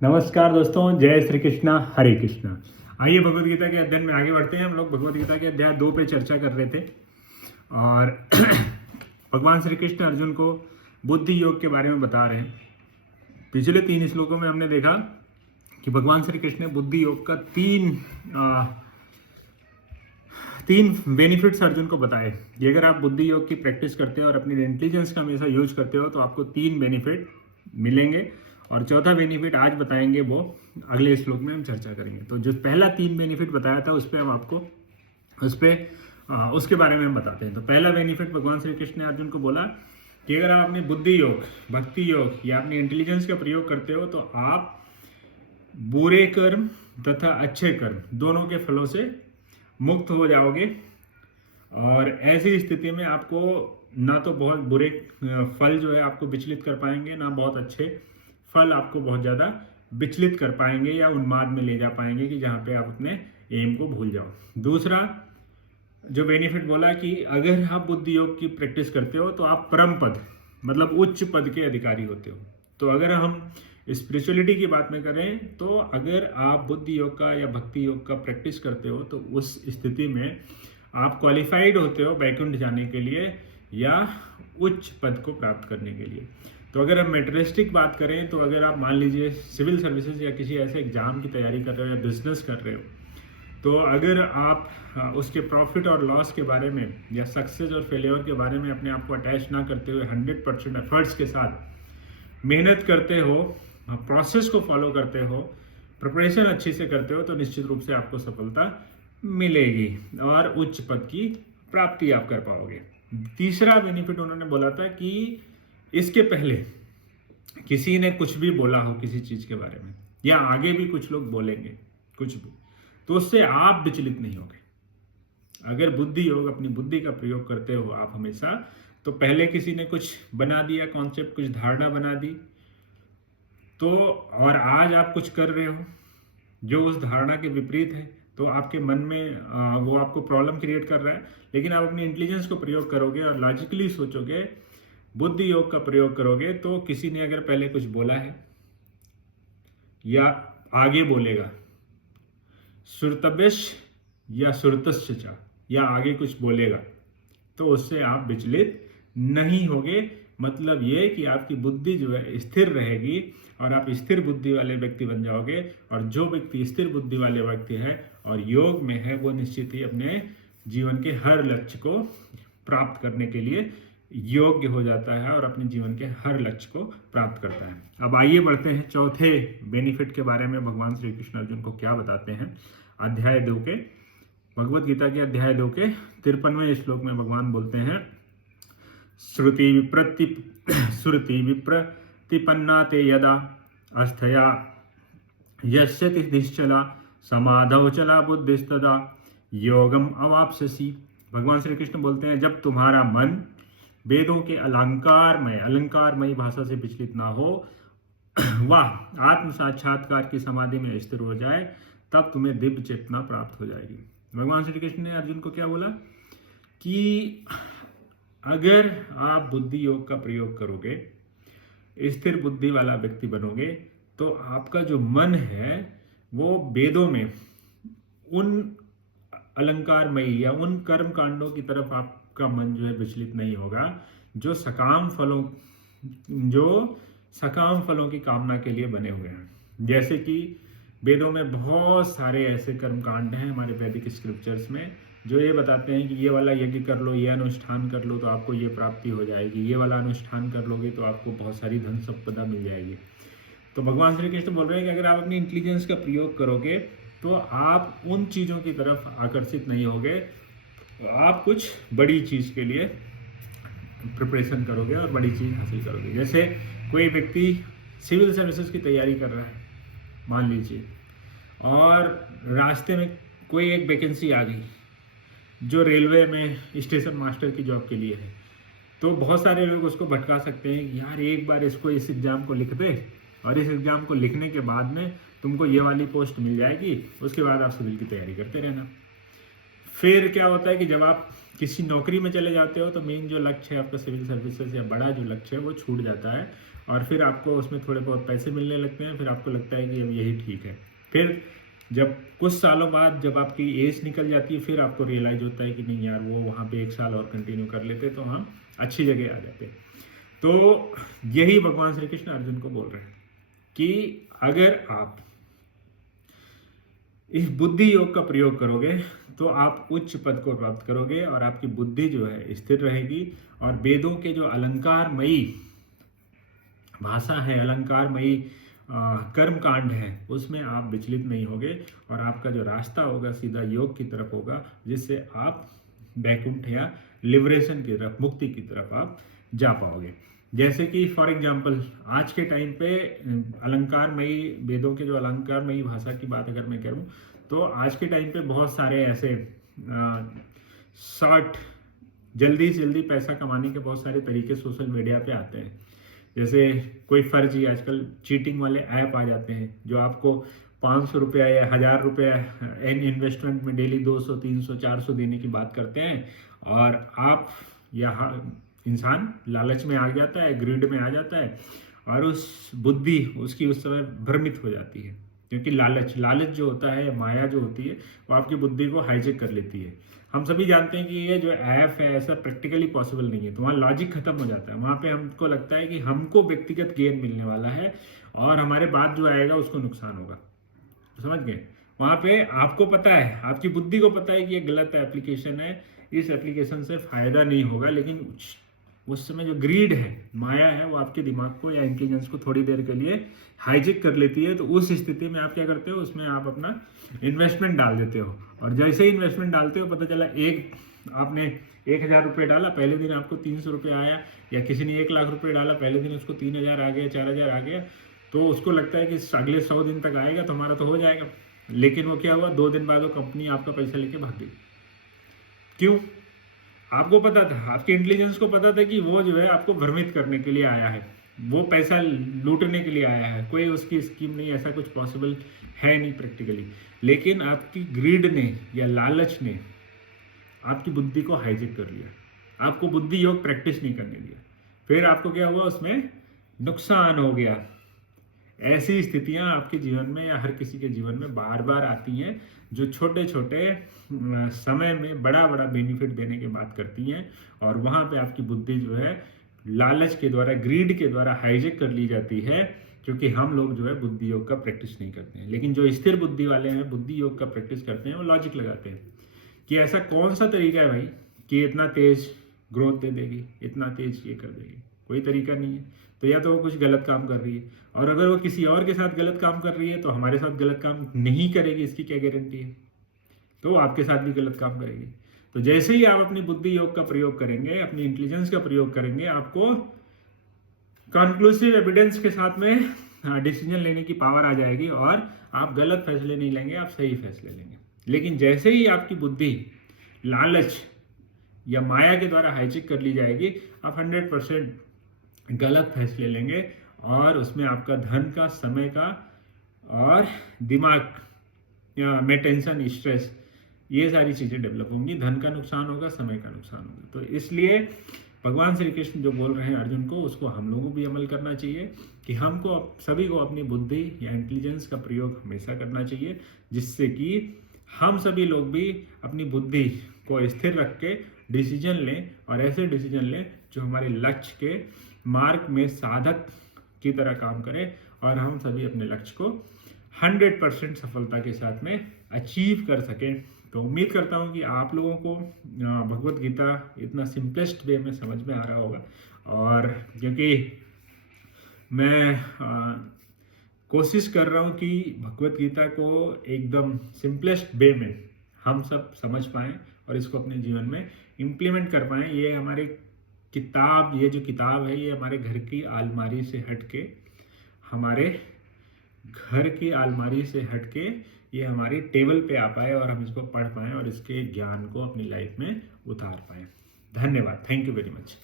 नमस्कार दोस्तों, जय श्री कृष्णा, हरे कृष्णा। आइए भगवत गीता के अध्ययन में आगे बढ़ते हैं। हम लोग भगवत गीता के अध्याय 2 पे चर्चा कर रहे थे और भगवान श्री कृष्ण अर्जुन को बुद्धि योग के बारे में बता रहे हैं। पिछले 3 श्लोकों में हमने देखा कि भगवान श्री कृष्ण ने बुद्धि योग का तीन बेनिफिट्स अर्जुन को बताए कि अगर आप बुद्धि योग की प्रैक्टिस करते हो और अपनी इंटेलिजेंस का हमेशा यूज करते हो तो आपको 3 बेनिफिट मिलेंगे। और चौथा बेनिफिट आज बताएंगे, वो अगले श्लोक में हम चर्चा करेंगे। तो जो पहला 3 बेनिफिट बताया था उस पर हम आपको उसके बारे में हम बताते हैं। तो पहला बेनिफिट भगवान श्री कृष्ण ने अर्जुन को बोला कि अगर आप अपनी बुद्धि योग, भक्ति योग या अपनी इंटेलिजेंस का प्रयोग करते हो तो आप बुरे कर्म तथा अच्छे कर्म दोनों के फलों से मुक्त हो जाओगे। और ऐसी स्थिति में आपको ना तो बहुत बुरे फल जो है आपको विचलित कर पाएंगे, ना बहुत अच्छे फल आपको बहुत ज़्यादा विचलित कर पाएंगे या उन्माद में ले जा पाएंगे कि जहाँ पे आप अपने एम को भूल जाओ। दूसरा जो बेनिफिट बोला कि अगर आप बुद्धि योग की प्रैक्टिस करते हो तो आप परम पद मतलब उच्च पद के अधिकारी होते हो। तो अगर हम स्पिरिचुअलिटी की बात में करें तो अगर आप बुद्धि योग का या भक्ति योग का प्रैक्टिस करते हो तो उस स्थिति में आप क्वालिफाइड होते हो वैकुंठ जाने के लिए या उच्च पद को प्राप्त करने के लिए। तो अगर हम मेटेरियलिस्टिक बात करें तो अगर आप मान लीजिए सिविल सर्विसेज या किसी ऐसे एग्जाम की तैयारी कर रहे हो या बिजनेस कर रहे हो, तो अगर आप उसके प्रॉफिट और लॉस के बारे में या सक्सेस और फेलियर के बारे में अपने आप को अटैच ना करते हुए 100% एफर्ट्स के साथ मेहनत करते हो, प्रोसेस को फॉलो करते हो, प्रिपरेशन अच्छी से करते हो तो निश्चित रूप से आपको सफलता मिलेगी और उच्च पद की प्राप्ति आप कर पाओगे। तीसरा बेनिफिट उन्होंने बोला था कि इसके पहले किसी ने कुछ भी बोला हो किसी चीज के बारे में या आगे भी कुछ लोग बोलेंगे कुछ भी, तो उससे आप विचलित नहीं होगे। अगर बुद्धि योग, अपनी बुद्धि का प्रयोग करते हो आप हमेशा, तो पहले किसी ने कुछ बना दिया कॉन्सेप्ट, कुछ धारणा बना दी, तो और आज आप कुछ कर रहे हो जो उस धारणा के विपरीत है, तो आपके मन में वो आपको प्रॉब्लम क्रिएट कर रहा है। लेकिन आप अपनी इंटेलिजेंस को प्रयोग करोगे और लॉजिकली सोचोगे, बुद्धि योग का प्रयोग करोगे, तो किसी ने अगर पहले कुछ बोला है या आगे बोलेगा, सुरतव्यश या सुरतश्च या आगे कुछ बोलेगा, तो उससे आप विचलित नहीं होगे। मतलब ये कि आपकी बुद्धि जो है स्थिर रहेगी और आप स्थिर बुद्धि वाले व्यक्ति बन जाओगे। और जो व्यक्ति स्थिर बुद्धि वाले व्यक्ति है और योग में है, वो निश्चित ही अपने जीवन के हर लक्ष्य को प्राप्त करने के लिए योग्य हो जाता है और अपने जीवन के हर लक्ष्य को प्राप्त करता है। अब आइए बढ़ते हैं चौथे बेनिफिट के बारे में। भगवान श्री कृष्ण अर्जुन को क्या बताते हैं अध्याय 2 के, भगवत गीता के अध्याय 2 के 53वें श्लोक में भगवान बोलते हैं, श्रुति विप्रतिपन्ना ते यदा अस्थया यस्यति निश्चला समाधौ चला बुद्धिस्तदा योगम अवाप्स्यसि। भगवान श्री कृष्ण बोलते हैं, जब तुम्हारा मन वेदों के अलंकारमय भाषा से विचलित ना हो, वह आत्म साक्षात्कार की समाधि में स्थिर हो जाए, तब तुम्हें दिव्य चेतना प्राप्त हो जाएगी। भगवान श्री कृष्ण ने अर्जुन को क्या बोला कि अगर आप बुद्धि योग का प्रयोग करोगे, स्थिर बुद्धि वाला व्यक्ति बनोगे, तो आपका जो मन है वो वेदों में उन अलंकारमयी या उन कर्म कांडों की तरफ आपका मन जो है विचलित नहीं होगा जो सकाम फलों की कामना के लिए बने हुए हैं। जैसे कि वेदों में बहुत सारे ऐसे कर्म कांड हैं हमारे वैदिक स्क्रिप्चर्स में जो ये बताते हैं कि ये वाला यज्ञ कर लो, ये अनुष्ठान कर लो तो आपको ये प्राप्ति हो जाएगी, ये वाला अनुष्ठान कर लोगे तो आपको बहुत सारी धन संपदा मिल जाएगी। तो भगवान श्री कृष्ण बोल रहे हैं कि अगर आप अपनी इंटेलिजेंस का प्रयोग करोगे तो आप उन चीज़ों की तरफ आकर्षित नहीं होगे, आप कुछ बड़ी चीज़ के लिए प्रिपरेशन करोगे और बड़ी चीज़ हासिल करोगे। जैसे कोई व्यक्ति सिविल सर्विसेज की तैयारी कर रहा है मान लीजिए, और रास्ते में कोई एक वैकेंसी आ गई जो रेलवे में स्टेशन मास्टर की जॉब के लिए है, तो बहुत सारे लोग उसको भटका सकते हैं कि यार एक बार इस एग्ज़ाम को लिख दे और इस एग्ज़ाम को लिखने के बाद में तुमको ये वाली पोस्ट मिल जाएगी, उसके बाद आप सिविल की तैयारी करते रहना। फिर क्या होता है कि जब आप किसी नौकरी में चले जाते हो तो मेन जो लक्ष्य है आपका सिविल सर्विसेज या बड़ा जो लक्ष्य है वो छूट जाता है और फिर आपको उसमें थोड़े बहुत पैसे मिलने लगते हैं, फिर आपको लगता है कि अब यही ठीक है। फिर जब कुछ सालों बाद जब आपकी एज निकल जाती है, फिर आपको रियलाइज होता है कि नहीं यार, वो वहाँ पे 1 साल और कंटिन्यू कर लेते तो हम अच्छी जगह आ जाते। तो यही भगवान श्री कृष्ण अर्जुन को बोल रहे हैं कि अगर आप इस बुद्धि योग का प्रयोग करोगे तो आप उच्च पद को प्राप्त करोगे और आपकी बुद्धि जो है स्थिर रहेगी, और वेदों के जो अलंकारमयी भाषा है, अलंकारमयी कर्म कांड है, उसमें आप विचलित नहीं होगे, और आपका जो रास्ता होगा सीधा योग की तरफ होगा, जिससे आप वैकुंठ या लिबरेशन की तरफ, मुक्ति की तरफ आप जा पाओगे। जैसे कि फॉर एग्जांपल आज के टाइम पे अलंकारमयी, वेदों के जो अलंकारमयी भाषा की बात अगर मैं करूं, तो आज के टाइम पे बहुत सारे ऐसे शॉर्ट, जल्दी से जल्दी पैसा कमाने के बहुत सारे तरीके सोशल मीडिया पे आते हैं। जैसे कोई फर्जी आजकल चीटिंग वाले ऐप आ जाते हैं जो आपको 500 रुपया या 1000 रुपया एन इन्वेस्टमेंट में डेली 200, 300, 400 देने की बात करते हैं, और आप यहाँ इंसान लालच में आ जाता है, ग्रीड में आ जाता है, और उस बुद्धि उसकी उस समय भ्रमित हो जाती है, क्योंकि लालच जो होता है, माया जो होती है, वो आपकी बुद्धि को हाईजेक कर लेती है। हम सभी जानते हैं कि ये जो ऐप है ऐसा प्रैक्टिकली पॉसिबल नहीं है, तो वहाँ लॉजिक खत्म हो जाता है। वहाँ पे हमको लगता है कि हमको व्यक्तिगत गेन मिलने वाला है और हमारे बाद जो आएगा उसको नुकसान होगा। तो समझ गए? वहाँ पे आपको पता है, आपकी बुद्धि को पता है कि ये गलत एप्लीकेशन है, इस एप्लीकेशन से फायदा नहीं होगा, लेकिन उस समय जो ग्रीड है, माया है, वो आपके दिमाग को या इंटेलिजेंस को थोड़ी देर के लिए हाईजेक कर लेती है। तो उस स्थिति में आप क्या करते हो, उसमें आप अपना इन्वेस्टमेंट डाल देते हो, और जैसे ही इन्वेस्टमेंट डालते हो पता चला आपने 1000 रुपये डाला, पहले दिन आपको 300 रुपये आया, या किसी ने 1 लाख रुपये डाला, पहले दिन उसको 3000 आ गया, 4000 आ गया, तो उसको लगता है कि अगले 100 दिन तक आएगा तो हमारा तो हो जाएगा। लेकिन वो क्या हुआ, 2 दिन बाद वो कंपनी आपका पैसा लेके भाग गई। क्यों? आपको पता था, आपके इंटेलिजेंस को पता था कि वो जो है आपको भ्रमित करने के लिए आया है, वो पैसा लूटने के लिए आया है, कोई उसकी स्कीम नहीं, ऐसा कुछ पॉसिबल है नहीं प्रैक्टिकली। लेकिन आपकी ग्रीड ने या लालच ने आपकी बुद्धि को हाईजेक कर लिया, आपको बुद्धि योग प्रैक्टिस नहीं करने दिया, फिर आपको क्या हुआ, उसमें नुकसान हो गया। ऐसी स्थितियां आपके जीवन में या हर किसी के जीवन में बार बार आती हैं, जो छोटे छोटे समय में बड़ा बड़ा बेनिफिट देने की बात करती हैं, और वहाँ पे आपकी बुद्धि जो है लालच के द्वारा, ग्रीड के द्वारा हाईजेक कर ली जाती है, क्योंकि हम लोग जो है बुद्धि योग का प्रैक्टिस नहीं करते हैं। लेकिन जो स्थिर बुद्धि वाले हैं, बुद्धि योग का प्रैक्टिस करते हैं, वो लॉजिक लगाते हैं कि ऐसा कौन सा तरीका है भाई कि इतना तेज ग्रोथ दे देगी, इतना तेज ये कर देगी, कोई तरीका नहीं है। तो या तो वो कुछ गलत काम कर रही है, और अगर वो किसी और के साथ गलत काम कर रही है तो हमारे साथ गलत काम नहीं करेगी, इसकी क्या गारंटी है? तो आपके साथ भी गलत काम करेगी। तो जैसे ही आप अपनी बुद्धि योग का प्रयोग करेंगे, अपनी इंटेलिजेंस का प्रयोग करेंगे, आपको कंक्लूसिव एविडेंस के साथ में डिसीजन लेने की पावर आ जाएगी, और आप गलत फैसले नहीं लेंगे, आप सही फैसले लेंगे। लेकिन जैसे ही आपकी बुद्धि लालच या माया के द्वारा हाईजेक कर ली जाएगी, आप 100% गलत फैसले लेंगे, और उसमें आपका धन का, समय का और दिमाग में टेंशन, स्ट्रेस, ये सारी चीज़ें डेवलप होंगी। धन का नुकसान होगा, समय का नुकसान होगा। तो इसलिए भगवान श्री कृष्ण जो बोल रहे हैं अर्जुन को, उसको हम लोगों को भी अमल करना चाहिए कि हमको सभी को अपनी बुद्धि या इंटेलिजेंस का प्रयोग हमेशा करना चाहिए, जिससे कि हम सभी लोग भी अपनी बुद्धि को स्थिर रख के डिसीजन लें, और ऐसे डिसीजन लें जो हमारे लक्ष्य के मार्ग में साधक की तरह काम करें, और हम सभी अपने लक्ष्य को 100% सफलता के साथ में अचीव कर सकें। तो उम्मीद करता हूं कि आप लोगों को भगवत गीता इतना सिंपलेस्ट वे में समझ में आ रहा होगा, और क्योंकि मैं कोशिश कर रहा हूं कि भगवत गीता को एकदम सिंपलेस्ट वे में हम सब समझ पाएं और इसको अपने जीवन में इम्प्लीमेंट कर पाएं। ये हमारे ये जो किताब है, ये हमारे घर की अलमारी से हटके, हमारे घर की अलमारी से हटके ये हमारी टेबल पे आ पाए, और हम इसको पढ़ पाएं और इसके ज्ञान को अपनी लाइफ में उतार पाएं। धन्यवाद। Thank you very much.